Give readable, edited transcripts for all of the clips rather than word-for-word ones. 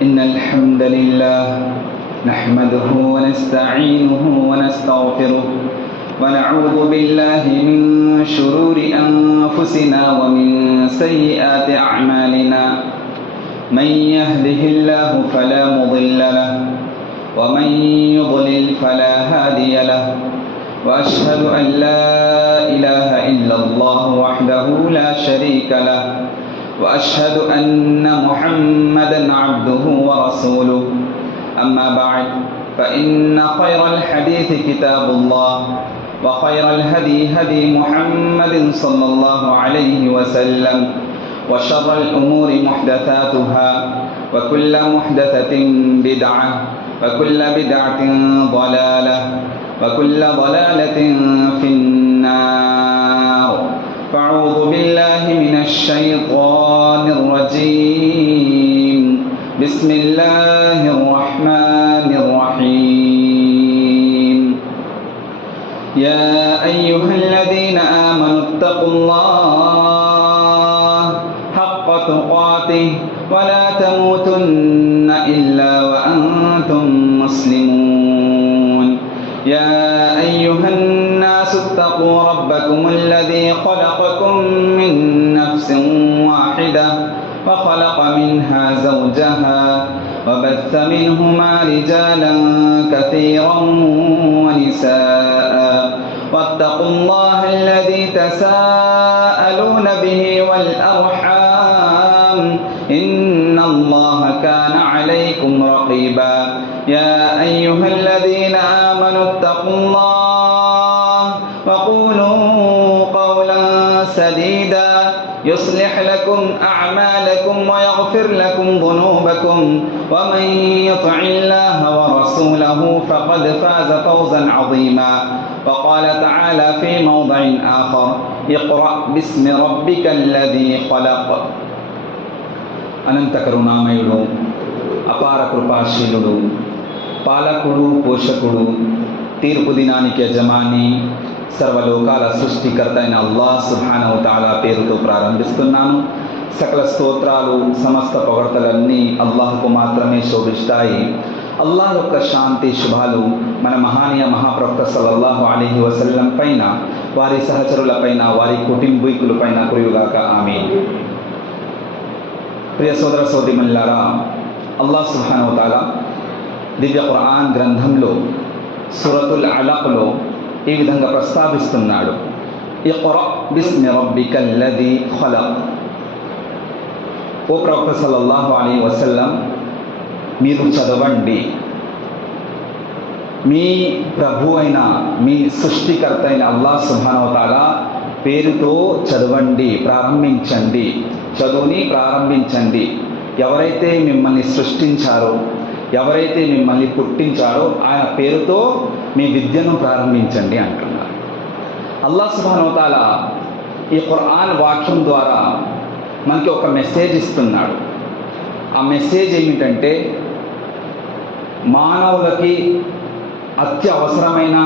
إن الحمد لله نحمده ونستعينه ونستغفره ونعوذ بالله من شرور أنفسنا ومن سيئات أعمالنا من يهده الله فلا مضل له ومن يضلل فلا هادي له وأشهد أن لا إله إلا الله وحده لا شريك له وأشهد أن محمدا عبده ورسوله أما بعد فإن خير الحديث كتاب الله وخير الهدي هدي محمد صلى الله عليه وسلم وشر الأمور محدثاتها وكل محدثة بدعة وكل بدعة ضلالة وكل ضلالة في النار فأعوذ بالله من الشيطان الرجيم بسم الله الرحمن الرحيم يا أيها الذين آمنوا اتقوا الله حق تقاته ولا تموتن إلا وأنتم مسلمون يا أيها الناس اتقوا ربكم الذي خلقكم من نفس واحدة وخلق منها زوجها وبث منهما رجالا كثيرا ونساء واتقوا الله الذي تساءلون به والأرحام إن الله كان عليكم رقيبا يا أيها الذين آمنوا اتقوا الله وقولوا قولا سديدا يصلح لكم أعمالكم ويغفر لكم ذنوبكم ومن يطع الله ورسوله فقد فاز فوزا عظيما وقال تعالى في موضع آخر اقرأ باسم ربك الذي خلق అనంత కరుణామయుడు అపార కృపాశీలుడు పాలకుడు పోషకుడు తీర్పు దినానికి యజమాని సర్వలోకాల సృష్టికర్త అయిన అల్లాహ్ సుబ్హానహు తఆలా పేరుతో ప్రారంభిస్తున్నాను. సకల స్తోత్రాలు సమస్త పొగడ్తలన్నీ అల్లాహ్కు మాత్రమే శోభిస్తాయి. అల్లాహ్ యొక్క శాంతి శుభాలు మన మహానీయ మహాప్రవక్త సల్లల్లాహు అలైహి వసల్లం పైన, వారి సహచరులపైన, వారి కుటుంబీకులపైన కురియుగాక. ఆమీన్. ప్రియ సోదర సోదరీమణులారా, అల్లాహ్ సుబ్హానహు తఆలా దివ్య ఖురాన్ గ్రంథంలో సూరతుల్ అలఖ్లో ఈ విధంగా ప్రస్తావిస్తున్నాడు. ఇఖ్రా బిస్మి రబ్బికల్లదీ ఖలక్. ఓ ప్రవక్త సల్లల్లాహు అలైహి వసల్లం, మీరు చదవండి, మీ ప్రభు అయిన, మీ సృష్టికర్త అయిన అల్లాహ్ సుబ్హానహు తఆలా పేరుతో చదవండి, ప్రారంభించండి, చదువుని ప్రారంభించండి. ఎవరైతే మిమ్మల్ని సృష్టించారో, ఎవరైతే మిమ్మల్ని పుట్టించారో ఆయన పేరుతో మీ విద్యను ప్రారంభించండి అంటున్నారు. అల్లాహ్ సుబ్హానహు తఆలా ఈ ఖురాన్ వాక్యం ద్వారా మనకి ఒక మెసేజ్ ఇస్తున్నాడు. ఆ మెసేజ్ ఏమిటంటే, మానవులకి అత్యవసరమైన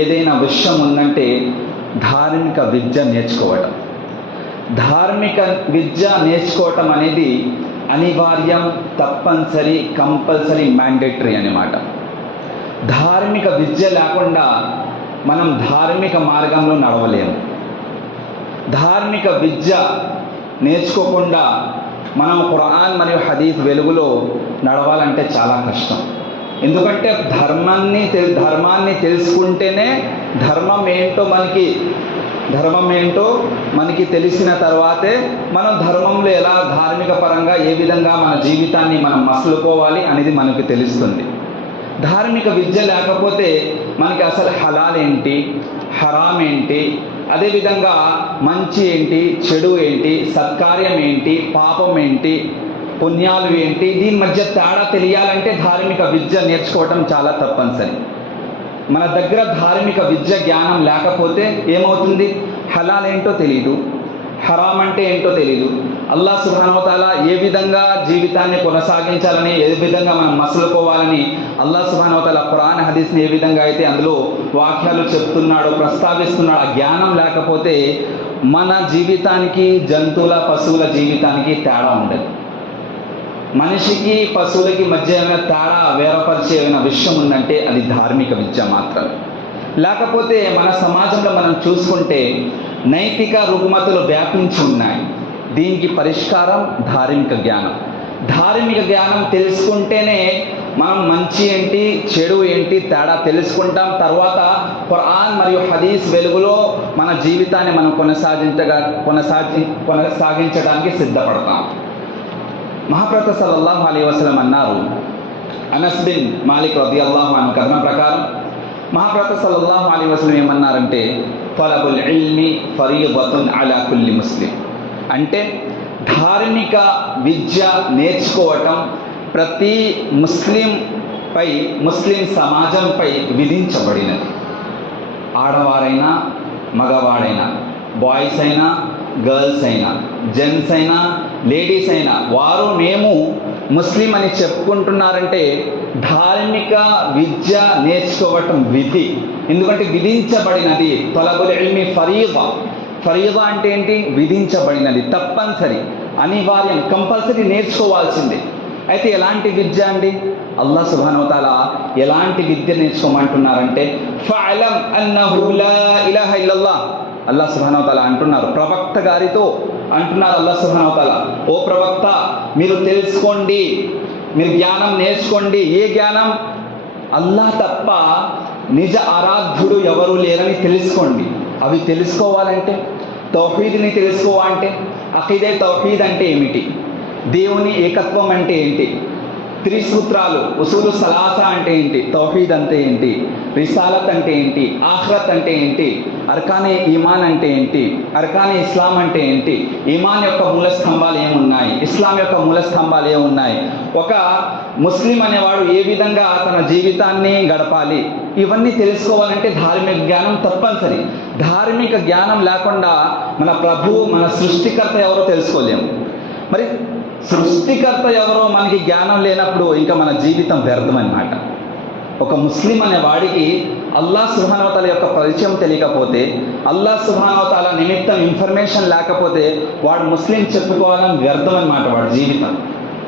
ఏదైనా విషయం ఉందంటే ధార్మిక విద్య నేర్చుకోవటం. ధార్మిక విద్య నేర్చుకోవటం అనేది అనివార్యం, తప్పనిసరి, కంపల్సరీ, మ్యాండేటరీ అన్నమాట. ధార్మిక విద్య లేకుండా మనం ధార్మిక మార్గంలో నడవలేము. ధార్మిక విద్య నేర్చుకోకుండా మనం ఖురాన్ మరియు హదీస్ వెలుగులో నడవాలంటే చాలా కష్టం. ఎందుకంటే ధర్మాన్ని తెలుసుకుంటేనే ధర్మం ఏంటో మనకి తెలిసిన తర్వాతే మనం ధర్మంలో ఎలా ధార్మిక పరంగా ఏ విధంగా మన జీవితాన్ని మనం మసులుకోవాలి అనేది మనకు తెలుస్తుంది. ధార్మిక విద్య లేకపోతే మనకి అసలు హలాల్ ఏంటి, హరాం ఏంటి, అదేవిధంగా మంచి ఏంటి, చెడు ఏంటి, సత్కార్యం ఏంటి, పాపం ఏంటి, పుణ్యాలు ఏంటి, దీని మధ్య తేడా తెలియాలంటే ధార్మిక విద్య నేర్చుకోవటం చాలా తప్పనిసరి. మన దగ్గర ధార్మిక విద్య జ్ఞానం లేకపోతే ఏమవుతుంది? హలాల్ ఏంటో తెలీదు, హరాం అంటే ఏంటో తెలీదు, అల్లాహ్ సుబ్హానహు తఆలా ఏ విధంగా జీవితాన్ని కొనసాగించాలని, ఏ విధంగా మనం మసలుకోవాలని అల్లాహ్ సుబ్హానహు తఆలా ఖురాన్ హదీస్ని ఏ విధంగా అయితే అందులో వాక్యాలు చెప్తున్నాడో, ప్రస్తావిస్తున్నాడో, ఆ జ్ఞానం లేకపోతే మన జీవితానికి జంతువుల పశువుల జీవితానికి తేడా ఉండదు. మనిషికి పశువులకి మధ్య ఏమైనా తేడా వేరపరిచే ఏమైనా విషయం ఉందంటే అది ధార్మిక విద్య మాత్రమే. లేకపోతే మన సమాజంలో మనం చూసుకుంటే నైతిక రుగ్మతలు వ్యాపించి ఉన్నాయి. దీనికి పరిష్కారం ధార్మిక జ్ఞానం. ధార్మిక జ్ఞానం తెలుసుకుంటేనే మనం మంచి ఏంటి చెడు ఏంటి తేడా తెలుసుకుంటాం. తర్వాత ఖురాన్ మరియు హదీస్ వెలుగులో మన జీవితాన్ని మనం కొనసాగించడానికి సిద్ధపడతాం. మహాప్రవక్త సల్లల్లాహు అలైహి వసల్లం అన్నారు, అనస్ బిన్ మాలిక్ రదియల్లాహు అన్హు కథనం ప్రకారం మహాప్రవక్త సల్లల్లాహు అలైహి వసల్లం ఏమన్నారంటే, తలబుల్ ఇల్మి ఫరీదతున్ అలా కుల్లి ముస్లిం. అంటే ధార్మిక విద్య నేర్చుకోవటం ప్రతి ముస్లిం సమాజంపై విధించబడినది. ఆడవారైనా మగవాడైనా, బాయ్స్ అయినా గర్ల్స్ అయినా, జెంట్స్ అయినా లేడీస్ అయినా, వారు మేము ముస్లిం అని చెప్పుకుంటున్నారంటే ధార్మిక విద్య నేర్చుకోవటం విధి. ఎందుకంటే విధించబడినది. తలబుల్ ఇల్మి ఫరీదా అంటే ఏంటి? విధించబడినది, తప్పనిసరి, అనివార్యం, కంపల్సరీ నేర్చుకోవాల్సిందే. అయితే ఎలాంటి విద్య అండి? అల్లాహ్ సుబ్హానహు వ తఆలా ఎలాంటి విద్య నేర్చుకోమంటున్నారంటే, ఫఅలం అన్నహు లా ఇలాహ ఇల్లల్లాహ్. అల్లాహ్ సుబ్హానహు వ తఆలా అంటున్నారు, ప్రవక్త గారితో అంటున్నారు అల్లాహ్ సుబ్హానహు వ తఆలా, ఓ ప్రవక్త మీరు తెలుసుకోండి, మీరు జ్ఞానం నేర్చుకోండి. ఏ జ్ఞానం? అల్లాహ్ తప్ప నిజ ఆరాధ్యుడు ఎవరు లేరని తెలుసుకోండి. అవి తెలుసుకోవాలంటే తౌహీద్ని తెలుసుకోవాలంటే, అఖీదే తౌహీద్ అంటే ఏమిటి, దేవుని ఏకత్వం అంటే ఏంటి, త్రిసూత్రాలు ఉసూలు సలాసా అంటే ఏంటి, తౌహీద్ అంటే ఏంటి, రిసాలత్ అంటే ఏంటి, ఆఖరత్ అంటే ఏంటి, అర్కానే ఈమాన్ అంటే ఏంటి, అర్కానే ఇస్లాం అంటే ఏంటి, ఈమాన్ యొక్క మూల స్తంభాలు ఏమున్నాయి, ఇస్లాం యొక్క మూల స్తంభాలు ఏమున్నాయి, ఒక ముస్లిం అనేవాడు ఏ విధంగా తన జీవితాన్ని గడపాలి, ఇవన్నీ తెలుసుకోవాలంటే ధార్మిక జ్ఞానం తప్పనిసరి. ధార్మిక జ్ఞానం లేకుండా మన ప్రభువు, మన సృష్టికర్త ఎవరో తెలుసుకోలేము. మరి సృష్టికర్త ఎవరో మనకి జ్ఞానం లేనప్పుడు ఇంకా మన జీవితం వ్యర్థం అన్నమాట. ఒక ముస్లిం అనే వాడికి అల్లాహ్ సుబ్హానహు వ తఆలా యొక్క పరిచయం తెలియకపోతే, అల్లాహ్ సుబ్హానహు వ తఆలా నిమిత్తం ఇన్ఫర్మేషన్ లేకపోతే వాడు ముస్లిం చెప్పుకోవాలని వ్యర్థం అన్నమాట వాడి జీవితం.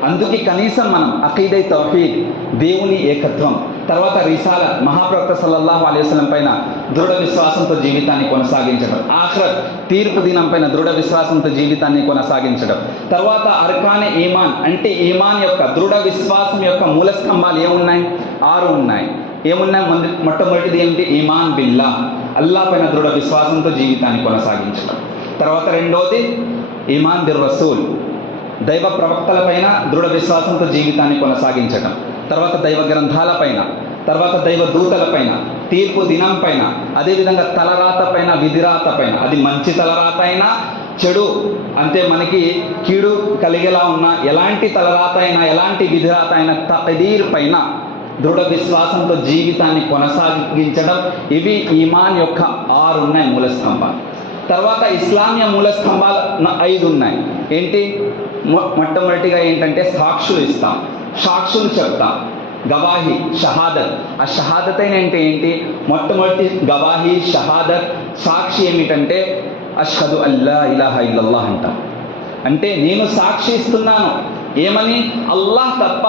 అందుకే కనీసం మనం అఖీదే తౌహీద్, దేవుని ఏకత్వం, తర్వాత రిసాలత్, మహాప్రవక్త సల్లల్లాహు అలైహి వసల్లం పైన దృఢ విశ్వాసంతో జీవితాన్ని కొనసాగించడం, ఆఖరత్ తీర్పు దినం పైన దృఢ విశ్వాసంతో జీవితాన్ని కొనసాగించడం, తర్వాత అర్కానే ఈమాన్ అంటే ఈమాన్ యొక్క దృఢ విశ్వాసం యొక్క మూల స్తంభాలు ఏమున్నాయి? 6 ఉన్నాయి. ఏమున్నాయి? మొట్టమొదటిది ఏంటి? ఈమాన్ బిల్లా, అల్లాహ్ పైన దృఢ విశ్వాసంతో జీవితాన్ని కొనసాగించడం. తర్వాత రెండోది ఈమాన్ బిర్ రసూల్, దైవ ప్రవక్తల పైన దృఢ విశ్వాసంతో జీవితాన్ని కొనసాగించడం. తర్వాత దైవ గ్రంథాల పైన, తర్వాత దైవ దూతల పైన, తీర్పు దినం పైన, అదేవిధంగా తలరాత పైన, విధిరాత పైన, అది మంచి తలరాత అయినా చెడు అంటే మనకి కీడు కలిగేలా ఉన్న ఎలాంటి తలరాత అయినా, ఎలాంటి విధిరాత అయినా తక్దీర్ పైన దృఢ విశ్వాసంతో జీవితాన్ని కొనసాగించడం. ఇవి ఈమాన్ యొక్క 6 ఉన్నాయి మూల స్తంభాలు. తర్వాత ఇస్లామీయ మూల స్తంభాలు 5 ఉన్నాయి. ఏంటి? మొట్టమొదటిగా ఏంటంటే సాక్షులు ఇస్తాం, సాక్షులు చెప్తాం, గవాహి, షహాదత్. ఆ షహాదత్ అయిన అంటే ఏంటి? మొట్టమొదటి గవాహి, షహాదత్, సాక్షి ఏమిటంటే అష్హదు అల్లా ఇలాహ ఇల్లల్లాహ్ అంటాం. అంటే నేను సాక్షి ఇస్తున్నాను, ఏమని? అల్లాహ్ తప్ప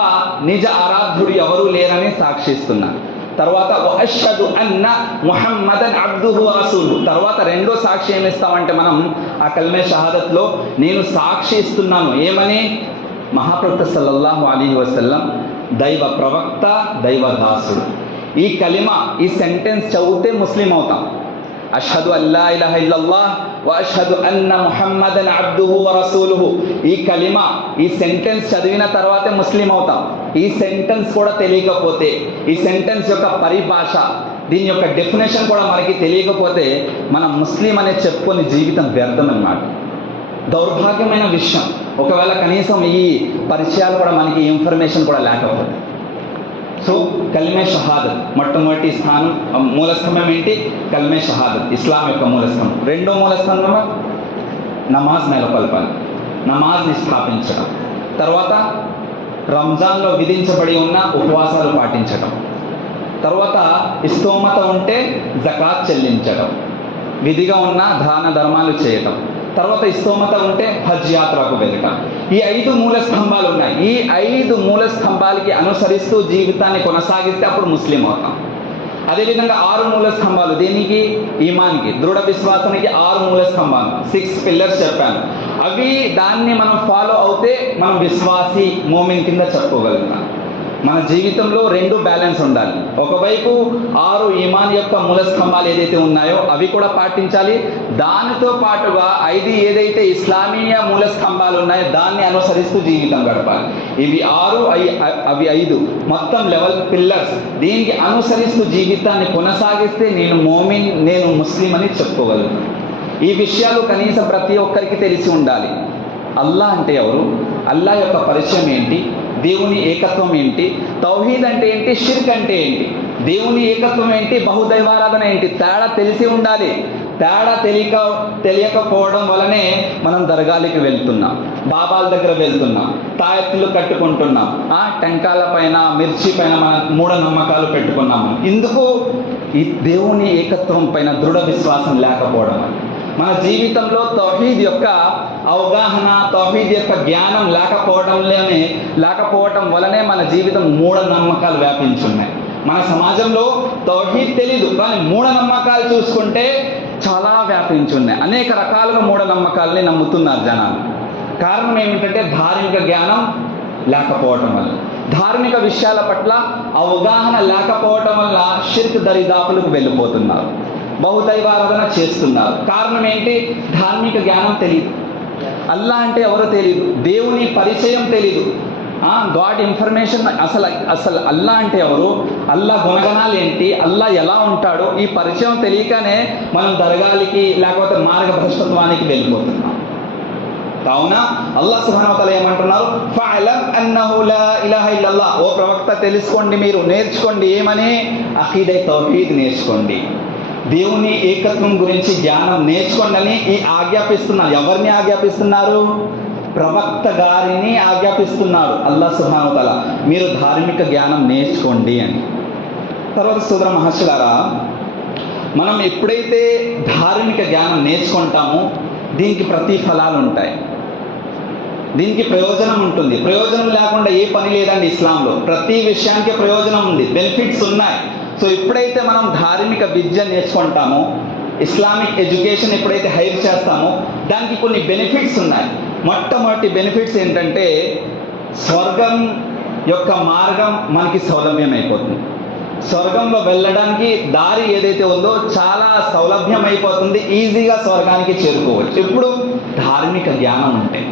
నిజ ఆరాధ్యుడు ఎవరూ లేరని సాక్షిస్తున్నాను. తర్వాత వఅష్హదు అన్న ముహమ్మదన్ అబ్దుహు రసూలు. తర్వాత రెండో సాక్షి ఏమిస్తామంటే మనం ఆ కల్మే షహాదత్లో నేను సాక్షి ఇస్తున్నాను, ఏమని? మహాప్రవక్త సల్లల్లాహు అలైహి వసల్లం దైవ ప్రవక్త, దైవ దాసుడు. ఈ కలిమా, ఈ సెంటెన్స్ చదివితే ముస్లిం అవుతాం. అష్హదు అల్లా ఇలాహ ఇల్లల్లాహ్ వ అష్హదు అన్న ముహమ్మదన్ అబ్దుహు వ రసూలుహు. ఈ కలిమా, ఈ సెంటెన్స్ చదివిన తర్వాతే ముస్లిం అవుతాం. ఈ సెంటెన్స్ కూడా తెలియకపోతే, ఈ సెంటెన్స్ యొక్క పరిభాష, దీని యొక్క డెఫినేషన్ కూడా మనకి తెలియకపోతే మనం ముస్లిం అనే చెప్పుకొని జీవితం వ్యర్థం అన్నమాట. దౌర్భాగ్యమైన విషయం. ఒకవేళ కనీసం ఈ పరిచయాలు కూడా మనకి ఇన్ఫర్మేషన్ కూడా లేకపోతే. సో కల్మే షహాదత్ మొట్టమొదటి స్థానం, మూల స్తంభం ఏంటి? కల్మే షహాదత్, ఇస్లాం యొక్క మూల స్తంభం. రెండో మూల స్తంభం నమాజ్ నెలకొల్పాలి, నమాజ్ని స్థాపించడం. తర్వాత రంజాన్లో విధించబడి ఉన్న ఉపవాసాలు పాటించడం. తర్వాత స్తోమత ఉంటే జకాత్ చెల్లించడం, విధిగా ఉన్న దాన ధర్మాలు చేయటం. తర్వాత స్తోమత ఉంటే హజ్ యాత్రకు వెళ్ళటం. ఈ 5 మూల స్తంభాలు ఉన్నాయి. ఈ 5 మూల స్తంభాలకి అనుసరిస్తూ జీవితాన్ని కొనసాగిస్తే అప్పుడు ముస్లిం అవుతాం. అదేవిధంగా 6 మూల స్తంభాలు దేనికి? ఈమాన్కి, దృఢ విశ్వాసానికి 6 మూల స్తంభాలు, 6 పిల్లర్స్ చెప్పాను. అవి దాన్ని మనం ఫాలో అవుతే మనం విశ్వాసి మోమిన్ కింద చెప్పుకోగలుగుతాం. మన జీవితంలో 2 బ్యాలెన్స్ ఉండాలి. ఒకవైపు 6 ఈమాన్ యొక్క మూల స్తంభాలు ఏదైతే ఉన్నాయో అవి కూడా పాటించాలి. దానితో పాటుగా 5 ఏదైతే ఇస్లామీయ మూల స్తంభాలు ఉన్నాయో దాన్ని అనుసరిస్తూ జీవితం గడపాలి. ఇవి 6, అవి 5, మొత్తం లెవెల్ పిల్లర్స్. దీనికి అనుసరిస్తూ జీవితాన్ని కొనసాగిస్తే నేను మోమిన్, నేను ముస్లిం అని చెప్పుకోగలుగుతాను. ఈ విషయాలు కనీసం ప్రతి ఒక్కరికి తెలిసి ఉండాలి. అల్లా అంటే ఎవరు, అల్లా యొక్క పరిచయం ఏంటి, దేవుని ఏకత్వం ఏంటి, తౌహీద్ అంటే ఏంటి, షిర్క్ అంటే ఏంటి, దేవుని ఏకత్వం ఏంటి, బహుదైవారాధన ఏంటి, తేడా తెలిసి ఉండాలి. తేడా తెలియకపోవడం వలనే మనం దర్గాలకి వెళ్తున్నాం, బాబాల దగ్గర వెళ్తున్నాం, తాయెత్తులు కట్టుకుంటున్నాం, టెంకాల పైన మిర్చి పైన మన మూఢనమ్మకాలు పెట్టుకున్నాము. ఇందుకు ఈ దేవుని ఏకత్వం పైన దృఢ విశ్వాసం లేకపోవడం. మన జీవితంలో తౌహీద్ యొక్క అవగాహన, తౌహీద్ యొక్క జ్ఞానం లేకపోవటం వలనే మన జీవితం మూఢనమ్మకాలు వ్యాపించున్నాయి. మన సమాజంలో తౌహీద్ తెలీదు, కానీ మూఢనమ్మకాలు చూసుకుంటే చాలా వ్యాపించున్నాయి. అనేక రకాలుగా మూఢనమ్మకాలని నమ్ముతున్నారు జనాలు. కారణం ఏమిటంటే ధార్మిక జ్ఞానం లేకపోవటం వల్ల, ధార్మిక విషయాల పట్ల అవగాహన లేకపోవటం వల్ల షిర్క్ దరిదాపులకు వెళ్ళిపోతున్నారు, బహుదైవారాధన చేస్తున్నారు. కారణం ఏంటి? ధార్మిక జ్ఞానం తెలియదు, అల్లా అంటే ఎవరో తెలియదు, దేవుని పరిచయం తెలీదు, గాడ్ ఇన్ఫర్మేషన్, అసలు అల్లా అంటే ఎవరు, అల్లా గుణగణాలు ఏంటి, అల్లా ఎలా ఉంటాడో ఈ పరిచయం తెలియకనే మనం దర్గాలకి లేకపోతే మార్గభ్రష్టత్వానికి వెళ్ళిపోతున్నాం. కావున అల్లాహ్ సుబ్హానహు వ తఆలా ఏమంటున్నారు? ఫఅలమ్ అన్నహు లా ఇలాహ ఇల్లల్లాహ్. ఓ ప్రవక్త తెలుసుకోండి, మీరు నేర్చుకోండి. ఏమని? అఖీదా తౌహీద్ నేర్చుకోండి, దేవుని ఏకత్వం గురించి జ్ఞానం నేర్చుకోండి అని ఆజ్ఞాపిస్తున్నారు. ఎవరిని ఆజ్ఞాపిస్తున్నారు? ప్రవక్త గారిని ఆజ్ఞాపిస్తున్నారు అల్లాహ్ సుబ్హానహు వ తఆలా. మీరు ధార్మిక జ్ఞానం నేర్చుకోండి అని. తర్వాత సోదర మహర్షులారా, మనం ఎప్పుడైతే ధార్మిక జ్ఞానం నేర్చుకుంటామో దీనికి ప్రతిఫలాలు ఉంటాయి, దీనికి ప్రయోజనం ఉంటుంది. ప్రయోజనం లేకుండా ఏ పని లేదండి ఇస్లాంలో. ప్రతి విషయానికి ప్రయోజనం ఉంది, బెనిఫిట్స్ ఉన్నాయి. సో ఎప్పుడైతే మనం ధార్మిక విద్య నేర్చుకుంటామో, ఇస్లామిక్ ఎడ్యుకేషన్ ఎప్పుడైతే హైర్ చేస్తామో దానికి కొన్ని బెనిఫిట్స్ ఉన్నాయి. మొట్టమొదటి బెనిఫిట్స్ ఏంటంటే స్వర్గం యొక్క మార్గం మనకి సౌలభ్యం అయిపోతుంది. స్వర్గంలో వెళ్ళడానికి దారి ఏదైతే ఉందో చాలా సౌలభ్యం అయిపోతుంది, ఈజీగా స్వర్గానికి చేరుకోవచ్చు ఇప్పుడు ధార్మిక జ్ఞానం ఉంటే.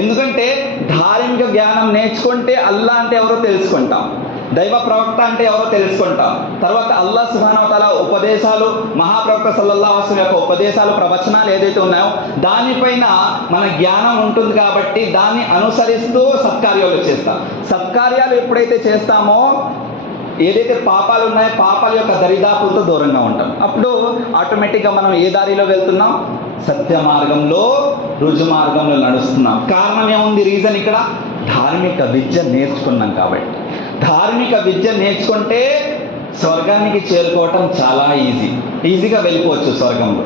ఎందుకంటే ధార్మిక జ్ఞానం నేర్చుకుంటే అల్లా అంటే ఎవరో తెలుసుకుంటాం, దైవ ప్రవక్త అంటే ఎవరో తెలుసుకుంటాం. తర్వాత అల్లాహ్ సుబ్హానహు వ తఆలా ఉపదేశాలు, మహాప్రవక్త సల్లల్లాహు అలైహి వసల్లం యొక్క ఉపదేశాలు, ప్రవచనాలు ఏదైతే ఉన్నాయో దానిపైన మన జ్ఞానం ఉంటుంది. కాబట్టి దాన్ని అనుసరిస్తూ సత్కార్యాలు చేస్తాం. సత్కార్యాలు ఎప్పుడైతే చేస్తామో ఏదైతే పాపాలు ఉన్నాయో పాపాల యొక్క దరిదాపులతో దూరంగా ఉంటాం. అప్పుడు ఆటోమేటిక్గా మనం ఏ దారిలో వెళ్తున్నాం? సత్య మార్గంలో, రుజు మార్గంలో నడుస్తున్నాం. కారణం ఏముంది? రీజన్ ఇక్కడ ధార్మిక విద్య నేర్చుకున్నాం కాబట్టి. ధార్మిక విద్య నేర్చుకుంటే స్వర్గానికి చేరుకోవటం చాలా ఈజీగా వెళ్ళిపోవచ్చు స్వర్గంలో.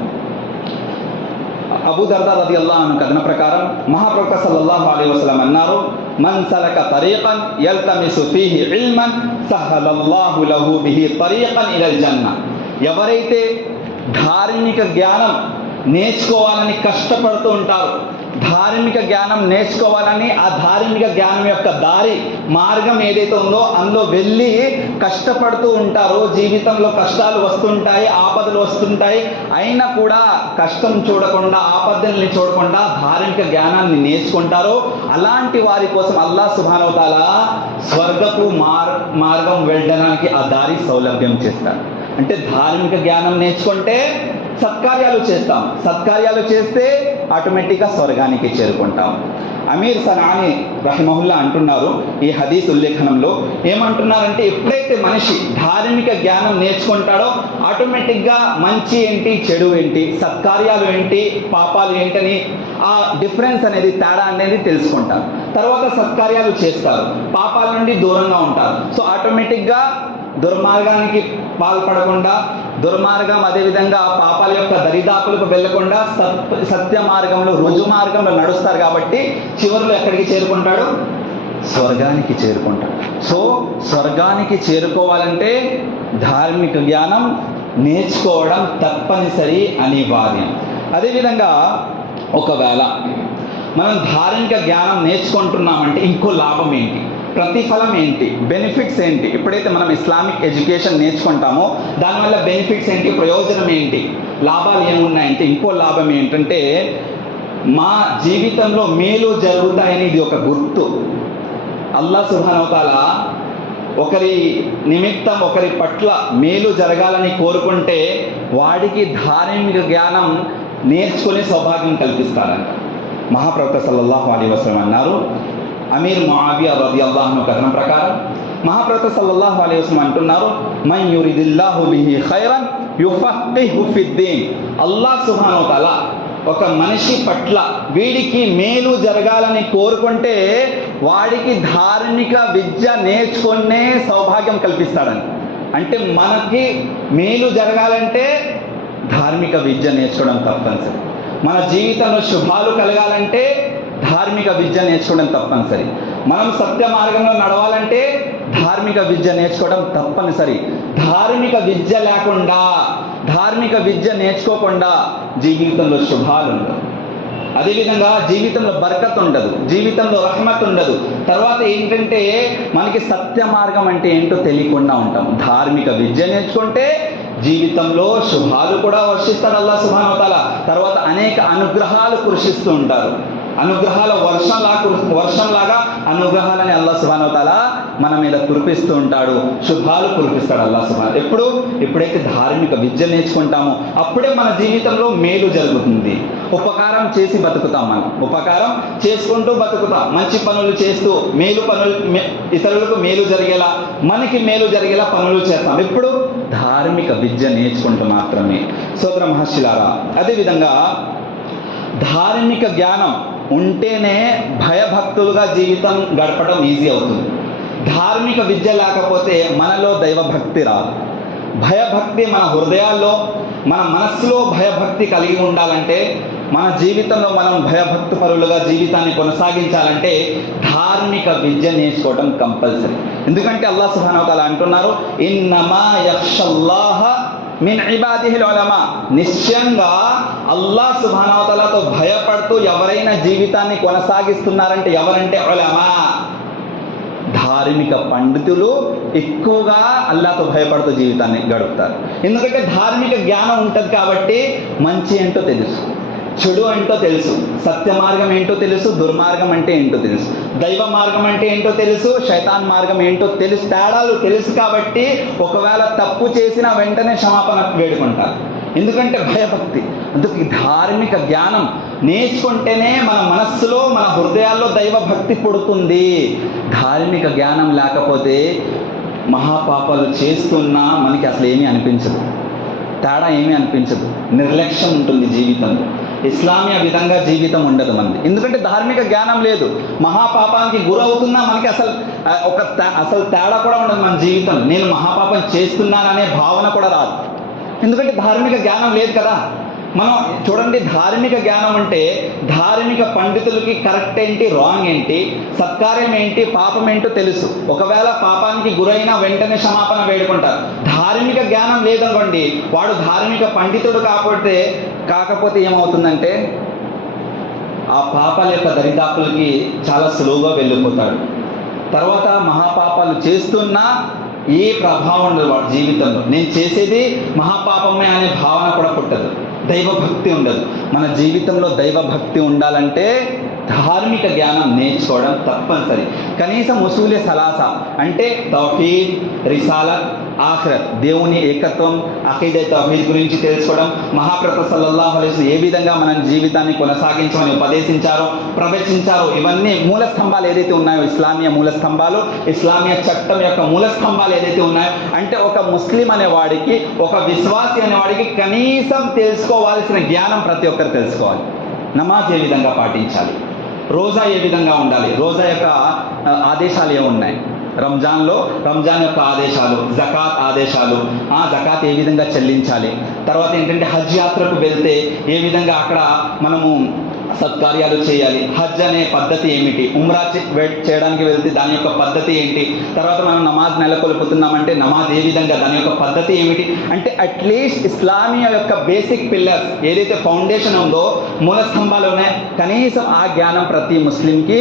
అబూ దర్దా రదియల్లాహు అన్హు కథన ప్రకారం మహాప్రవక్త సల్లల్లాహు అలైహి వసల్లం అన్నారు, మన్ సలక తరీఖన్ యల్తమిసు ఫీహి ఇల్మన్ సహలల్లాహు లహు బిహి తరీఖన్ ఇలల్ జన్న. ఎవరైతే ధార్మిక జ్ఞానం నేర్చుకోవాలని కష్టపడుతూ ఉంటారు, ధార్మిక జ్ఞానం నేర్చుకోవాలని ఆ ధార్మిక జ్ఞానం యొక్క దారి మార్గం ఏదైతే ఉందో అందులో వెళ్ళి కష్టపడుతూ ఉంటారో, జీవితంలో కష్టాలు వస్తుంటాయి, ఆపదలు వస్తుంటాయి, అయినా కూడా కష్టం చూడకుండా, ఆపదల్ని చూడకుండా ధార్మిక జ్ఞానాన్ని నేర్చుకుంటారో అలాంటి వారి కోసం అల్లాహ్ సుబ్హానహు వ తఆలా స్వర్గపు మార్గం వెళ్ళడానికి ఆ దారి సౌలభ్యం చేస్తాడు. అంటే ధార్మిక జ్ఞానం నేర్చుకుంటే సత్కార్యాలు చేస్తాం, సత్కార్యాలు చేస్తే ఆటోమేటిక్గా స్వర్గానికి చేరుకుంటాం. అమీర్ సనాని రహిమహుల్లా అంటున్నారు ఈ హదీస్ ఉల్లేఖనంలో, ఏమంటున్నారంటే ఎప్పుడైతే మనిషి ధార్మిక జ్ఞానం నేర్చుకుంటాడో ఆటోమేటిక్గా మంచి ఏంటి, చెడు ఏంటి, సత్కార్యాలు ఏంటి, పాపాలు ఏంటని ఆ డిఫరెన్స్ అనేది, తేడా అనేది తెలుసుకుంటారు. తర్వాత సత్కార్యాలు చేస్తారు, పాపాల నుండి దూరంగా ఉంటారు. సో ఆటోమేటిక్గా దుర్మార్గానికి పాల్పడకుండా, దుర్మార్గం అదేవిధంగా పాపాల యొక్క దరిదాపులకు వెళ్లకుండా సత్య మార్గంలో, రుజు మార్గంలో నడుస్తారు. కాబట్టి చివరిలో ఎక్కడికి చేరుకుంటాడు? స్వర్గానికి చేరుకుంటాడు. సో స్వర్గానికి చేరుకోవాలంటే ధార్మిక జ్ఞానం నేర్చుకోవడం తప్పనిసరి, అనివార్యం. అదేవిధంగా ఒకవేళ మనం ధార్మిక జ్ఞానం నేర్చుకుంటున్నామంటే ఇంకో లాభం ఏంటి, ప్రతిఫలం ఏంటి, బెనిఫిట్స్ ఏంటి? ఎప్పుడైతే మనం ఇస్లామిక్ ఎడ్యుకేషన్ నేర్చుకుంటామో దానివల్ల బెనిఫిట్స్ ఏంటి, ప్రయోజనం ఏంటి, లాభాలు ఏమున్నాయంటే ఇంకో లాభం ఏంటంటే మా జీవితంలో మేలు జరుగుతాయని ఇది ఒక గుర్తు. అల్లాహ్ సుబ్హానహు వ తఆలా ఒకరి నిమిత్తం, ఒకరి పట్ల మేలు జరగాలని కోరుకుంటే వాడికి ధార్మిక జ్ఞానం నేర్చుకునే సౌభాగ్యం కల్పిస్తారంట. మహాప్రవక్త సల్లల్లాహు అలైహి వసల్లం అన్నారు, అమీర్ ముఆవియా రదియల్లాహు అన్హు కథనం ప్రకారం మహాప్రవక్త సల్లల్లాహు అలైహి వసల్లం అంటున్నారు, మన్ యురిదిల్లాహు బిహి ఖైరన్ యుఫఖ్ఖిహు ఫిద్దీన్. అల్లాహ్ సుబ్హానహు వ తఆలా ఒక మనిషి పట్ల వీడికి మేలు జరగాలని కోరుకుంటే వాడికి ధార్మిక విద్య నేర్చుకునే సౌభాగ్యం కల్పిస్తాడని. అంటే మనకి మేలు జరగాలంటే ధార్మిక విద్య నేర్చుకోవడం తప్పనిసరి. మన జీవితంలో శుభాలు కలగాలంటే ధార్మిక విద్య నేర్చుకోవడం తప్పనిసరి. మనం సత్య మార్గంలో నడవాలంటే ధార్మిక విద్య నేర్చుకోవడం తప్పనిసరి. ధార్మిక విద్య లేకుండా, ధార్మిక విద్య నేర్చుకోకుండా జీవితంలో శుభాలు ఉండవు. అదేవిధంగా జీవితంలో బర్కత్ ఉండదు, జీవితంలో రహమత్ ఉండదు. తర్వాత ఏంటంటే మనకి సత్య మార్గం అంటే ఏంటో తెలియకుండా ఉంటాం. ధార్మిక విద్య నేర్చుకుంటే జీవితంలో శుభాలు కూడా వర్షిస్తాడు అల్లాహ్ సుబ్హానహు వ తఆలా. తర్వాత అనేక అనుగ్రహాలు కురిసిస్తూ ఉంటారు. అనుగ్రహాల వర్షంలాగా అనుగ్రహాలని అల్లాహ్ సుబ్హానహు వ తఆలా మన మీద కురిపిస్తూ ఉంటాడు. శుభాలు కురిపిస్తాడు అల్లాహ్ సుబ్హానహు. ఎప్పుడైతే ధార్మిక విద్య నేర్చుకుంటామో అప్పుడే మన జీవితంలో మేలు జరుగుతుంది. ఉపకారం చేసి బతుకుతాం. మనం ఉపకారం చేసుకుంటూ బతుకుతాం, మంచి పనులు చేస్తూ ఇతరులకు మేలు జరిగేలా, మనకి మేలు జరిగేలా పనులు చేస్తాం. ఎప్పుడు? ధార్మిక విద్య నేర్చుకుంటూ మాత్రమే. సోదర మహర్షులారా, అదేవిధంగా ధార్మిక జ్ఞానం ఉంటేనే భయభక్తులుగా జీవితం గడపడం ఈజీ అవుతుంది. ధార్మిక విద్య లేకపోతే మనలో దైవభక్తి రాదు. భయభక్తి మన హృదయాల్లో, మన మనస్సులో భయభక్తి కలిగి ఉండాలంటే, మన జీవితంలో మనం భయభక్తి పరులుగా జీవితాన్ని కొనసాగించాలంటే ధార్మిక విద్య నేర్చుకోవడం కంపల్సరీ. ఎందుకంటే అల్లాహ్ సుబ్హానహు వ తఆలా అంటున్నారు, ఇన్నమా యఖ్షల్లాహ మిన్ ఇబాదిహిల్ ఉలమా. నిశ్చయంగా అల్లాహ్ సుబ్హానహు వ తఆలాతో భయపడుతూ ఎవరైనా జీవితాన్ని కొనసాగిస్తున్నారంటే ఎవరంటే ఉలమా, ధార్మిక పండితులు ఎక్కువగా అల్లాహ్తో భయపడుతూ జీవితాన్ని గడుపుతారు. ఎందుకంటే ధార్మిక జ్ఞానం ఉంటుంది కాబట్టి మంచి ఏంటో తెలుసు, చెడు ఏంటో తెలుసు, సత్య మార్గం ఏంటో తెలుసు, దుర్మార్గం అంటే ఏంటో తెలుసు, దైవ మార్గం అంటే ఏంటో తెలుసు, శైతాన్ మార్గం ఏంటో తెలుసు. తేడాలు తెలుసు కాబట్టి ఒకవేళ తప్పు చేసిన వెంటనే క్షమాపణ వేడుకుంటారు. ఎందుకంటే భయభక్తి. అందుకే ధార్మిక జ్ఞానం నేర్చుకుంటేనే మన మనస్సులో, మన హృదయాల్లో దైవభక్తి పుడుతుంది. ధార్మిక జ్ఞానం లేకపోతే మహాపాపాలు చేస్తున్నా మనకి అసలు ఏమీ అనిపించదు, తేడా ఏమీ అనిపించదు, నిర్లక్ష్యం ఉంటుంది జీవితంలో. ఇస్లామీయ విధంగా జీవితం ఉండదు మనది. ఎందుకంటే ధార్మిక జ్ఞానం లేదు. మహాపాపానికి గురవుతున్నా మనకి అసలు తేడా కూడా ఉండదు మన జీవితం. నేను మహాపాపం చేస్తున్నాననే భావన కూడా రాదు. ఎందుకంటే ధార్మిక జ్ఞానం లేదు కదా. మనం చూడండి, ధార్మిక జ్ఞానం అంటే ధార్మిక పండితులకి కరెక్ట్ ఏంటి, రాంగ్ ఏంటి, సత్కార్యం ఏంటి, పాపం ఏంటో తెలుసు. ఒకవేళ పాపానికి గురైనా వెంటనే క్షమాపణ వేడుకుంటారు. ధార్మిక జ్ఞానం లేదనుకోండి, వాడు ధార్మిక పండితుడు కాకపోతే ఏమవుతుందంటే ఆ పాపాల యొక్క దరిదాపులకి చాలా సులువుగా వెళ్ళిపోతాడు. తర్వాత మహాపాపాలు చేస్తున్నా ఏ ప్రభావం ఉండదు వాడి జీవితంలో. నేను చేసేది మహాపాపమే అనే భావన కూడా పుట్టదు, దైవభక్తి ఉండదు. మన జీవితంలో దైవభక్తి ఉండాలంటే ధార్మిక జ్ఞానం నేర్చుకోవడం తప్పనిసరి. కనీసం ఉసూలే సలాస అంటే తౌహీద్, రిసాలత్, ఆఖిరత్, దేవుని ఏకత్వం, అఖీదా తౌహీద్ గురించి తెలుసుకోవడం, మహాప్రవక్త సల్లల్లాహు అలైహి వసల్లం ఏ విధంగా మన జీవితాన్ని కొనసాగించమని ఉపదేశించారో, ప్రవచించారో, ఇవన్నీ మూల స్తంభాలు ఏదైతే ఉన్నాయో, ఇస్లామీయ మూల స్తంభాలు, ఇస్లామీయ చట్టం యొక్క మూల స్తంభాలు ఏదైతే ఉన్నాయో, అంటే ఒక ముస్లిం అనేవాడికి, ఒక విశ్వాసి అనేవాడికి కనీసం తెలుసుకోవాల్సిన జ్ఞానం ప్రతి ఒక్కరు తెలుసుకోవాలి. నమాజ్ ఏ విధంగా పాటించాలి, రోజా ఏ విధంగా ఉండాలి, రోజా యొక్క ఆదేశాలు ఏమున్నాయి, రంజాన్ యొక్క ఆదేశాలు, జకాత్ ఆదేశాలు, జకాత్ ఏ విధంగా చెల్లించాలి, తర్వాత ఏంటంటే హజ్ యాత్రకు వెళ్తే ఏ విధంగా అక్కడ మనము సత్కార్యాలు చేయాలి, హజ్ అనే పద్ధతి ఏమిటి, ఉమ్రా చేయడానికి వెళ్తే దాని యొక్క పద్ధతి ఏంటి, తర్వాత మనం నమాజ్ నెలకొల్పుతున్నామంటే నమాజ్ ఏ విధంగా, దాని యొక్క పద్ధతి ఏమిటి, అంటే అట్లీస్ట్ ఇస్లామీయ యొక్క బేసిక్ పిల్లర్స్ ఏదైతే ఫౌండేషన్ ఉందో, మూల స్తంభాలు ఉన్నాయి, కనీసం ఆ జ్ఞానం ప్రతి ముస్లింకి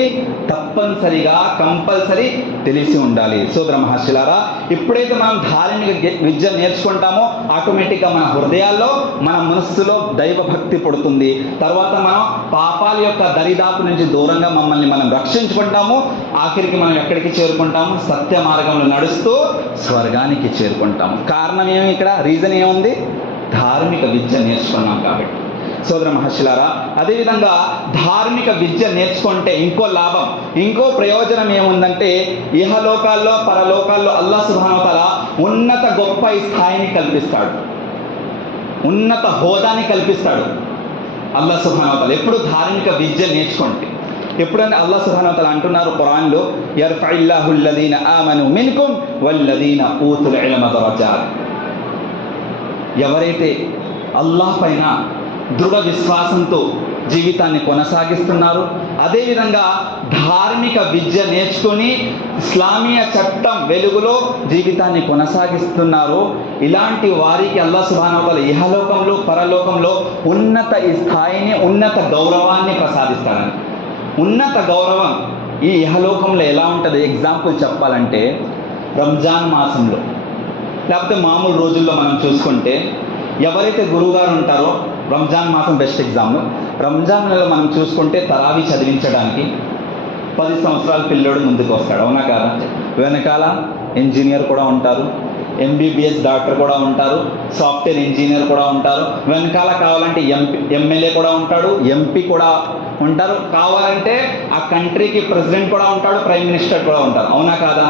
తప్పనిసరిగా కంపల్సరీ తెలిసి ఉండాలి. సోదర మహర్షులారా, ఎప్పుడైతే మనం ధార్మిక విద్య నేర్చుకుంటామో ఆటోమేటిక్గా మన హృదయాల్లో, మన మనస్సులో దైవభక్తి పుడుతుంది. తర్వాత మనం పాపాల యొక్క దరిదాపు నుంచి దూరంగా మమ్మల్ని మనం రక్షించుకుంటాము. ఆఖరికి మనం ఎక్కడికి చేరుకుంటాము? సత్య మార్గంలో నడుస్తూ స్వర్గానికి చేరుకుంటాము. కారణం ఏమి? ఇక్కడ రీజన్ ఏముంది? ధార్మిక విద్య నేర్చుకున్నాం కాబట్టి. సోదర మహర్షులారా, అదేవిధంగా ధార్మిక విద్య నేర్చుకుంటే ఇంకో లాభం, ఇంకో ప్రయోజనం ఏముందంటే, ఇహలోకాల్లో పరలోకాల్లో అల్లాహ్ సుబ్హానహు వ తఆలా ఉన్నత గొప్ప స్థాయిని కల్పిస్తాడు, ఉన్నత హోదాని కల్పిస్తాడు అల్లాహ్ సుబ్హానహు వ తఆలా. ఎప్పుడు ధార్మిక విద్య నేర్చుకుంటే, ఎప్పుడైనా అల్లాహ్ సుబ్హానహు వ తఆలా అంటున్నారు ఖురాన్లో, యర్ఫఇల్లాహు అల్లదీన ఆమను మిన్కుమ్ వల్లదీన ఊతుల్ ఇల్మ దరజాత్. ఎవరైతే అల్లాహ్ పైన దృఢ విశ్వాసంతో జీవితాన్ని కొనసాగిస్తున్నారు, అదేవిధంగా ధార్మిక విద్య నేర్చుకొని ఇస్లామీయ చట్టం వెలుగులో జీవితాన్ని కొనసాగిస్తున్నారు, ఇలాంటి వారికి అల్లాహ్ సుబ్హానహు వ తఆలా ఇహలోకంలో పరలోకంలో ఉన్నత స్థాయిని, ఉన్నత గౌరవాన్ని ప్రసాదిస్తారని. ఉన్నత గౌరవం ఈ ఇహలోకంలో ఎలా ఉంటుంది? ఎగ్జాంపుల్ చెప్పాలంటే, రంజాన్ మాసంలో లేకపోతే మామూలు రోజుల్లో మనం చూసుకుంటే, ఎవరైతే గురువుగారు ఉంటారో, రంజాన్ మాసం బెస్ట్ ఎగ్జాంపుల్. రంజాన్ నెలలో మనం చూసుకుంటే తరావీ చదివించడానికి 10 సంవత్సరాల పిల్లోడు ముందుకు వస్తాడు, అవునా కాదా? వెనకాల ఇంజనీర్ కూడా ఉంటారు, MBBS డాక్టర్ కూడా ఉంటారు, సాఫ్ట్వేర్ ఇంజనీర్ కూడా ఉంటారు, వెనకాల కావాలంటే ఎమ్మెల్యే కూడా ఉంటాడు, MP కూడా ఉంటారు, కావాలంటే ఆ కంట్రీకి ప్రెసిడెంట్ కూడా ఉంటాడు, ప్రైమ్ మినిస్టర్ కూడా ఉంటారు, అవునా కాదా?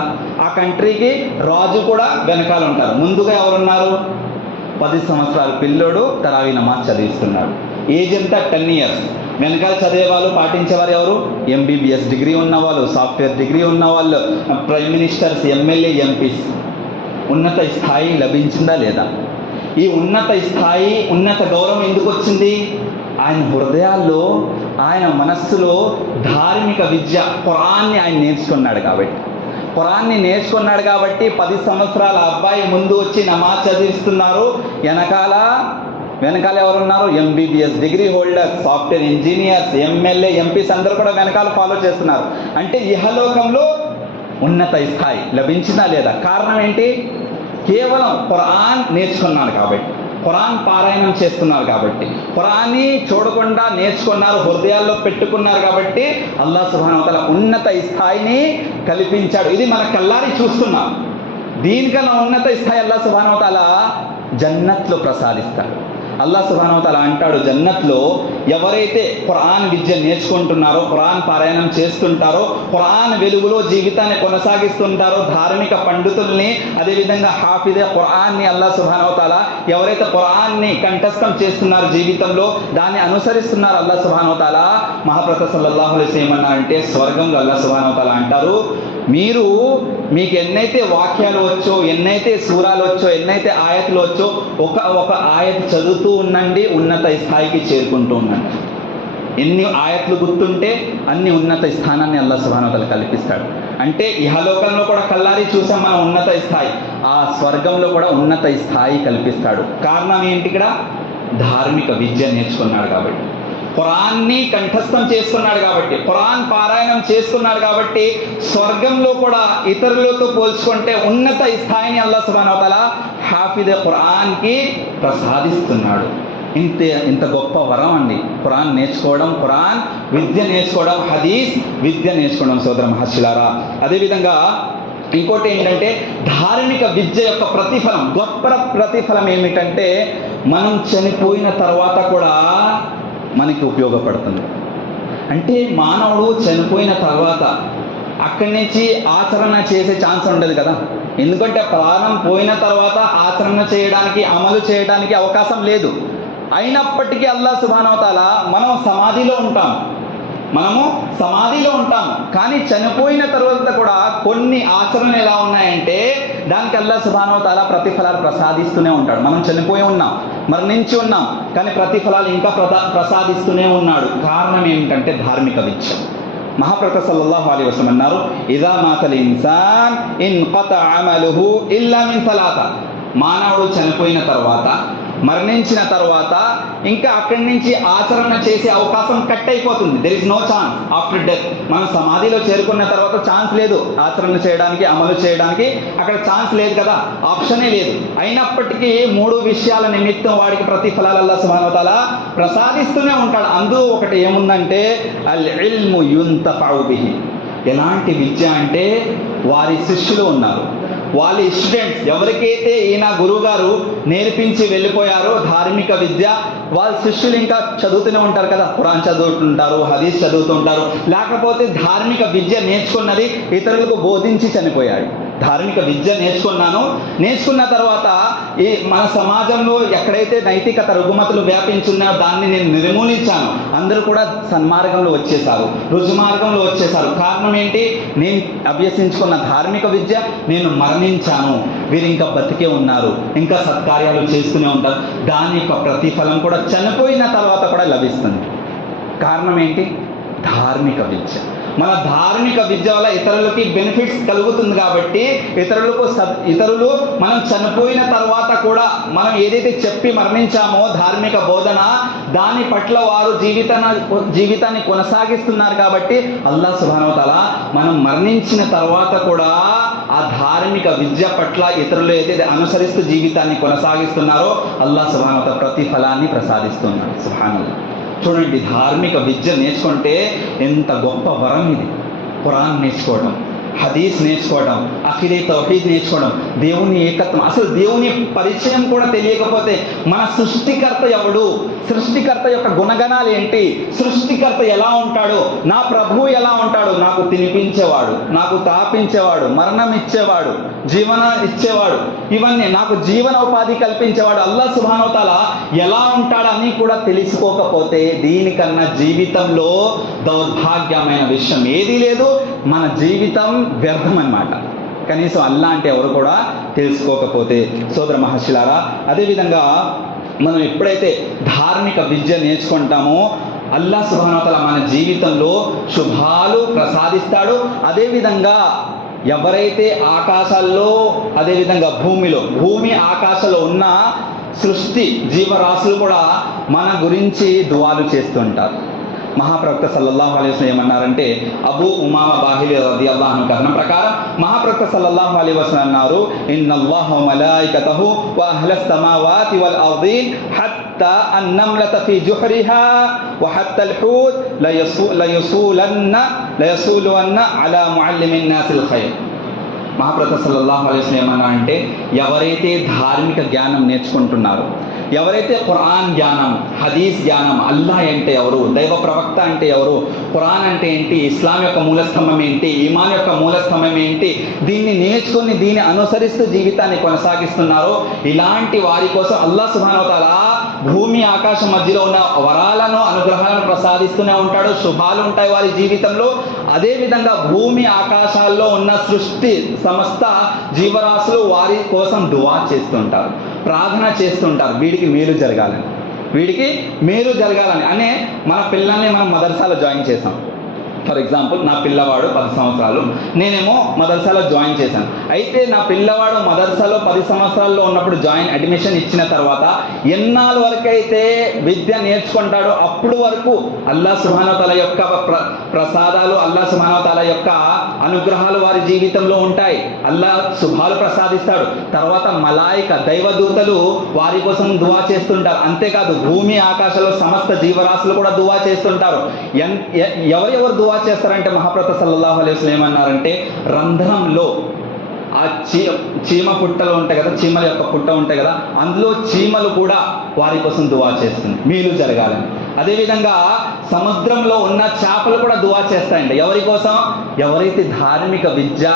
ఆ కంట్రీకి రాజు కూడా వెనకాల ఉంటారు. ముందుగా ఎవరున్నారు? 10 సంవత్సరాల పిల్లోడు తరావీ నమాజ్ చదివిస్తున్నాడు. ఏజ్ ఎంత? 10 years. వెనకాల చదివేవాళ్ళు, పాటించేవారు ఎవరు? MBBS డిగ్రీ ఉన్నవాళ్ళు, సాఫ్ట్వేర్ డిగ్రీ ఉన్నవాళ్ళు, ప్రైమ్ మినిస్టర్స్, ఎమ్మెల్యే, ఎంపీస్. ఉన్నత స్థాయి లభించిందా లేదా? ఈ ఉన్నత స్థాయి, ఉన్నత గౌరవం ఎందుకు వచ్చింది? ఆయన హృదయాల్లో, ఆయన మనస్సులో ధార్మిక విద్య, ఖురాన్ని ఆయన నేర్చుకున్నాడు కాబట్టి. ఖురాన్ని నేర్చుకున్నాడు కాబట్టి 10 సంవత్సరాల అబ్బాయి ముందు వచ్చి నమాజ్ చదివిస్తున్నారు, వెనకాల ఎవరున్నారు? MBBS degree holders, software engineers, MLA, MPs అందరూ కూడా వెనకాల ఫాలో చేస్తున్నారు. అంటే ఇహలోకంలో ఉన్నత స్థాయి లభించిందా లేదా? కారణం ఏంటి? కేవలం ఖురాన్ నేర్చుకున్నాడు కాబట్టి, ఖురాన్ పారాయణం చేస్తున్నారు కాబట్టి, ఖురాన్ని చూడకుండా నేర్చుకున్నారు, హృదయాల్లో పెట్టుకున్నారు కాబట్టి అల్లాహ్ సుబ్హానహు వ తఆలా ఉన్నత స్థాయిని కల్పించాడు. ఇది మన కళ్ళారి చూస్తున్నాం. దీనికన్నా ఉన్నత స్థాయి అల్లాహ్ సుబ్హానహు వ తఆలా జన్నత్లో ప్రసాదిస్తాడు. అల్లాహ్ సుబ్హానహు వ తఆలా అంటాడు, జన్నత్లో ఎవరైతే ఖురాన్ విద్య నేర్చుకుంటున్నారో, ఖురాన్ పారాయణం చేస్తుంటారో, ఖురాన్ వెలుగులో జీవితాన్ని కొనసాగిస్తుంటారో, ధార్మిక పండితుల్ని, అదేవిధంగా హాఫిజే ఖురాన్ని అల్లాహ్ సుబ్హానహు వ తఆలా ఎవరైతే ఖురాన్ని కంఠస్థం చేస్తున్నారు, జీవితంలో దాన్ని అనుసరిస్తున్నారు, అల్లాహ్ సుబ్హానహు వ తఆలా మహాప్రవక్త సల్లల్లాహు అలైహి వసల్లం ఏమన్నారంటే, స్వర్గంలో అల్లాహ్ సుబ్హానహు వ తఆలా అంటారు, మీకు ఎన్నైతే వాక్యాలు వచ్చో, ఎన్నైతే సూరాలు వచ్చో, ఎన్నైతే ఆయతులు వచ్చో, ఒక ఆయత్ చదువుతూ ఉండండి, ఉన్నత స్థాయికి చేరుకుంటూ ఉండండి. ఎన్ని ఆయత్లు గుర్తుంటే అన్ని ఉన్నత స్థానాన్ని అల్లాహ్ సుబ్హానహు వ తఆలా కల్పిస్తాడు. అంటే ఇహలోకంలో కూడా కల్లారి చూసాం మనం ఉన్నత స్థాయి, ఆ స్వర్గంలో కూడా ఉన్నత స్థాయి కల్పిస్తాడు. కారణం ఏంటి? ఇక్కడ ధార్మిక విద్య నేర్చుకున్నాడు కాబట్టి, ఖురాన్ని కంఠస్థం చేసుకున్నాడు కాబట్టి, ఖురాన్ పారాయణం చేసుకున్నాడు కాబట్టి స్వర్గంలో కూడా ఇతరులతో పోల్చుకుంటే ఉన్నత స్థాయిని అల్లాహ్ సుబ్హానహు వ తఆలా హాఫిజ్ ఖురాన్కి ప్రసాదిస్తున్నాడు. ఇంత గొప్ప వరం అండి ఖురాన్ నేర్చుకోవడం, ఖురాన్ విద్య నేర్చుకోవడం, హదీస్ విద్య నేర్చుకోవడం. సోదర మహర్షులారా, అదేవిధంగా ఇంకోటి ఏంటంటే, ధార్మిక విద్య యొక్క ప్రతిఫలం, గొప్ప ప్రతిఫలం ఏమిటంటే, మనం చనిపోయిన తర్వాత కూడా మనకి ఉపయోగపడుతుంది. అంటే మానవుడు చనిపోయిన తర్వాత అక్కడి నుంచి ఆచరణ చేసే ఛాన్స్ ఉండదు కదా, ఎందుకంటే ప్రాణం పోయిన తర్వాత ఆచరణ చేయడానికి, అమలు చేయడానికి అవకాశం లేదు. అయినప్పటికీ అల్లాహ్ సుబ్హానహు వ తఆలా, మనం సమాధిలో ఉంటాం, మనము సమాధిలో ఉంటాము, కానీ చనిపోయిన తర్వాత కూడా కొన్ని ఆచరణలు ఎలా ఉన్నాయంటే దానికి అల్లాహ్ సుబ్హానహు వ తఆలా ప్రతిఫలాలు ప్రసాదిస్తూనే ఉంటాడు. మనం చనిపోయి ఉన్నాం, మరణించి ఉన్నాం, కానీ ప్రతిఫలాలు ఇంకా ప్రసాదిస్తూనే ఉన్నాడు. కారణం ఏమిటంటే ధార్మిక విద్య. మహాప్రవక్త సల్లల్లాహు అలైహి వసల్లం అన్నారు, ఇదా మాతల్ ఇన్సాన్ ఇన్‌ఖతఅ అమలుహు ఇల్లా మిన్ సలాత. మానవుడు చనిపోయిన తర్వాత, మరణించిన తర్వాత ఇంకా అక్కడి నుంచి ఆచరణ చేసే అవకాశం కట్ అయిపోతుంది. There is no chance after death. మనం సమాధిలో చేరుకున్న తర్వాత ఛాన్స్ లేదు ఆచరణ చేయడానికి, అమలు చేయడానికి. అక్కడ ఛాన్స్ లేదు కదా, ఆప్షనే లేదు. అయినప్పటికీ 3 విషయాల నిమిత్తం వాడికి ప్రతిఫలాలు అల్లాహ్ సుబ్హానహు వ తఆలా ప్రసాదిస్తూనే ఉంటాడు. అందులో ఒకటి ఏముందంటే అల్ ఇల్ము యుంతఫఉ బిహి. ఎలాంటి విద్య అంటే వారి శిష్యులు ఉన్నారు, వాళ్ళ స్టూడెంట్స్ ఎవరికైతే ఈయన గురువు గారు నేర్పించి వెళ్ళిపోయారో ధార్మిక విద్య, వాళ్ళ శిష్యులు ఇంకా చదువుతూనే ఉంటారు కదా, ఖురాన్ చదువుతుంటారు, హదీస్ చదువుతుంటారు. లేకపోతే ధార్మిక విద్య నేర్చుకున్నది ఇతరులకు బోధించి చనిపోయాడు. ధార్మిక విద్య నేర్చుకున్న తర్వాత ఈ మన సమాజంలో ఎక్కడైతే నైతికత రుగ్మతలు వ్యాపించున్నాయో దాన్ని నేను నిర్మూలించాను. అందరూ కూడా సన్మార్గంలో వచ్చేసారు, రుజుమార్గంలో వచ్చేసారు. కారణం ఏంటి? నేను అభ్యసించుకున్న ధార్మిక విద్య, నేను మరణించాను, వీరు ఇంకా బతికే ఉన్నారు, ఇంకా సత్కార్యాలు చేస్తూనే ఉంటారు. దాని యొక్క ప్రతిఫలం కూడా చనిపోయిన తర్వాత కూడా లభిస్తుంది. కారణం ఏంటి? ధార్మిక విద్య. మన ధార్మిక విద్య వల్ల ఇతరులకి బెనిఫిట్స్ కలుగుతుంది కాబట్టి ఇతరులు మనం చనిపోయిన తర్వాత కూడా మనం ఏదైతే చెప్పి మరణించామో ధార్మిక బోధన, దాని పట్ల వారు జీవితాన్ని కొనసాగిస్తున్నారు. కాబట్టి అల్లాహ్ సుబ్హానహు వ తఆలా మనం మరణించిన తర్వాత కూడా ఆ ధార్మిక విద్య పట్ల ఇతరులు ఏదైతే అనుసరిస్తూ జీవితాన్ని కొనసాగిస్తున్నారో అల్లాహ్ సుబ్హానహు వ తఆలా ప్రతిఫలాన్ని ప్రసాదిస్తున్నారు. సుబ్హానల్లాహ్. చూడండి, ధార్మిక విద్య నేర్చుకుంటే ఎంత గొప్ప వరం ఇది. ఖురాన్ నేర్చుకోవడం, హదీస్ నేర్చుకోవడం, అఖీదే తౌహీద్ నేర్చుకోవడం, దేవుని ఏకత్వం, అసలు దేవుని పరిచయం కూడా తెలియకపోతే మన సృష్టికర్త ఎవడు, సృష్టికర్త యొక్క గుణగణాలు ఏంటి, సృష్టికర్త ఎలా ఉంటాడు, నా ప్రభువు ఎలా ఉంటాడు, నాకు తినిపించేవాడు, నాకు తాపించేవాడు, మరణం ఇచ్చేవాడు, జీవన ఇచ్చేవాడు, ఇవన్నీ నాకు జీవన ఉపాధి కల్పించేవాడు అల్లాహ్ సుబ్హానహు వ తఆలా ఎలా ఉంటాడని కూడా తెలుసుకోకపోతే దీనికన్నా జీవితంలో దౌర్భాగ్యమైన విషయం ఏదీ లేదు. మన జీవితం వ్యర్థం అన్నమాట. కనీసం అల్లాహ్ అంటే ఎవరు కూడా తెలుసుకోకపోతే. సోదర మహర్షులారా, అదేవిధంగా మనం ఎప్పుడైతే ధార్మిక విద్య నేర్చుకుంటామో అల్లాహ్ సుబ్హానహు వ తఆలా మన జీవితంలో శుభాలు ప్రసాదిస్తాడు. అదేవిధంగా ఎవరైతే ఆకాశాల్లో, అదేవిధంగా భూమి ఆకాశంలో ఉన్న సృష్టి జీవరాశులు కూడా మన గురించి దువాలు చేస్తుంటారు. మహాప్రవక్త సల్లల్లాహు అలైహి వసల్లం ఏమన్నారంటే, అబూ ఉమామా బాహిలి రదియల్లాహు అన్హు కథనం ప్రకారం మహాప్రవక్త సల్లల్లాహు అలైహి వసల్లం అన్నారు, ఇన్నల్లాహ వ మలాయికతహు వ అహ్లస్ సమావాతి వల్ అర్ది హత్తా అన్నమ్లత ఫీ జుహరిహా వ హత్తల్ హూత్ లయసూలన్న అలా ముఅల్లిమిన్ నాసిల్ ఖైర్. మహాప్రవక్త సల్లల్లాహు అలైహి వసల్లం ఏమన్నారంటే, ఎవరైతే ధార్మిక జ్ఞానం నేర్చుకుంటున్నారో, ఎవరైతే ఖురాన్ జ్ఞానం, హదీస్ జ్ఞానం, అల్లాహ్ అంటే ఎవరు, దైవ ప్రవక్త అంటే ఎవరు, ఖురాన్ అంటే ఏంటి, ఇస్లాం యొక్క మూలస్తంభం ఏంటి, ఈమాన్ యొక్క మూలస్తంభం ఏంటి, దీన్ని నేర్చుకొని దీన్ని అనుసరిస్తూ జీవితాన్ని కొనసాగిస్తున్నారో ఇలాంటి వారి కోసం అల్లాహ్ సుబ్హానహు వ తఆలా భూమి ఆకాశం మధ్యలో ఉన్న వరాలను, అనుగ్రహాలను ప్రసాదిస్తూనే ఉంటాడు. శుభాలు ఉంటాయి వారి జీవితంలో. అదేవిధంగా భూమి ఆకాశాల్లో ఉన్న సృష్టి సమస్త జీవరాశులు వారి కోసం దువా చేస్తుంటారు, ప్రార్థన చేస్తుంటారు, వీడికి మేలు జరగాలని అనే మన పిల్లల్ని మనం మదర్సాలో జాయిన్ చేసాం. ఫర్ ఎగ్జాంపుల్, నా పిల్లవాడు 10 సంవత్సరాలు, నేనేమో మదర్సాలో జాయిన్ చేశాను. అయితే నా పిల్లవాడు మదర్సాలో 10 సంవత్సరాల్లో ఉన్నప్పుడు అడ్మిషన్ ఇచ్చిన తర్వాత ఎన్నాళ్ళ వరకు అయితే విద్య నేర్చుకుంటాడో అప్పుడు వరకు అల్లాహ్ సుబ్హానహు వ తఆలా యొక్క ప్రసాదాలు, అల్లాహ్ సుబ్హానహు వ తఆలా యొక్క అనుగ్రహాలు వారి జీవితంలో ఉంటాయి. అల్లాహ్ శుభాలు ప్రసాదిస్తాడు. తర్వాత మలాయిక, దైవదూతలు వారి కోసం దువా చేస్తుంటారు. అంతేకాదు భూమి ఆకాశంలో సమస్త జీవరాశులు కూడా దువా చేస్తుంటారు. ఎవరెవరు దువా చేస్తారంటే మహాప్రవక్త సల్లల్లాహు అలైహి వసల్లం ఏమన్నారంటే, రంధ్రంలో ఆ చీమ పుట్టలు ఉంటాయి కదా, చీమల యొక్క పుట్ట ఉంటాయి కదా, అందులో చీమలు కూడా వారి కోసం దువా చేస్తుంది, మేలు జరగాలని. అదేవిధంగా సముద్రంలో ఉన్న చేపలు కూడా దువా చేస్తాయండి. ఎవరి కోసం? ఎవరైతే ధార్మిక విద్య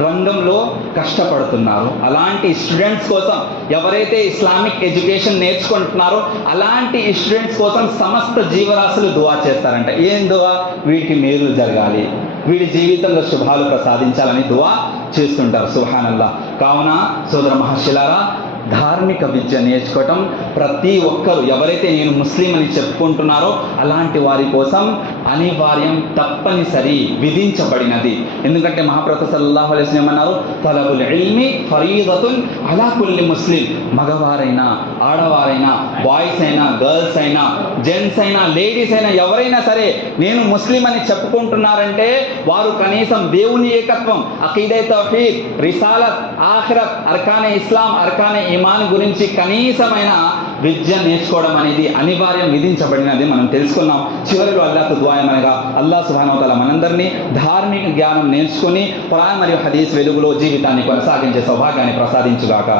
రంగంలో కష్టపడుతున్నారు. అలాంటి స్టూడెంట్స్ కోసం, ఎవరైతే ఇస్లామిక్ ఎడ్యుకేషన్ నేర్చుకుంటున్నారో అలాంటి స్టూడెంట్స్ కోసం సమస్త జీవరాశులు దువా చేస్తారంట. ఏం దువా? వీటికి మేలు జరగాలి, వీడి జీవితంలో శుభాలు ప్రసాదించాలని దువా చేస్తుంటారు. సుబ్హానల్లాహ్. కావున సోదర మహర్షులారా, ధార్మిక విద్య నేర్చుకోవటం ప్రతి ఒక్కరు, ఎవరైతే నేను ముస్లిం అని చెప్పుకుంటున్నారో అలాంటి వారి కోసం అనివార్యం, తప్పనిసరి, విధించబడినది. ఎందుకంటే మహాప్రభు సల్లల్లాహు అలైహి వసల్లం అన్నారు, తలబుల్ ఇల్మి ఫరీదతున్ అలా కుల్లి ముస్లిం. మగవారైనా, ఆడవారైనా, బాయ్స్ అయినా, గర్ల్స్ అయినా, జెంట్స్ అయినా, లేడీస్ అయినా, ఎవరైనా సరే నేను ముస్లిం అని చెప్పుకుంటున్నారంటే వారు కనీసం దేవుని ఏకత్వం, అకీదా తౌహీద్, రిసాలత్, ఆఖిరత్, అర్కానే ఇస్లాం, అర్కానే ఈమాన్ గురించి కనీసమైన విద్య నేర్చుకోవడం అనేది అనివార్యం, విధించబడినది మనం తెలుసుకున్నాం. చివరిలో అల్లాహ్ దుఆయమనగా అల్లాహ్ సుబ్హానహు వ తఆలా మనందరినీ ధార్మిక జ్ఞానం నేర్చుకుని ఖురాన్ మరియు హదీస్ వెలుగులో జీవితాన్ని కొనసాగించే సౌభాగ్యాన్ని ప్రసాదించుగాక.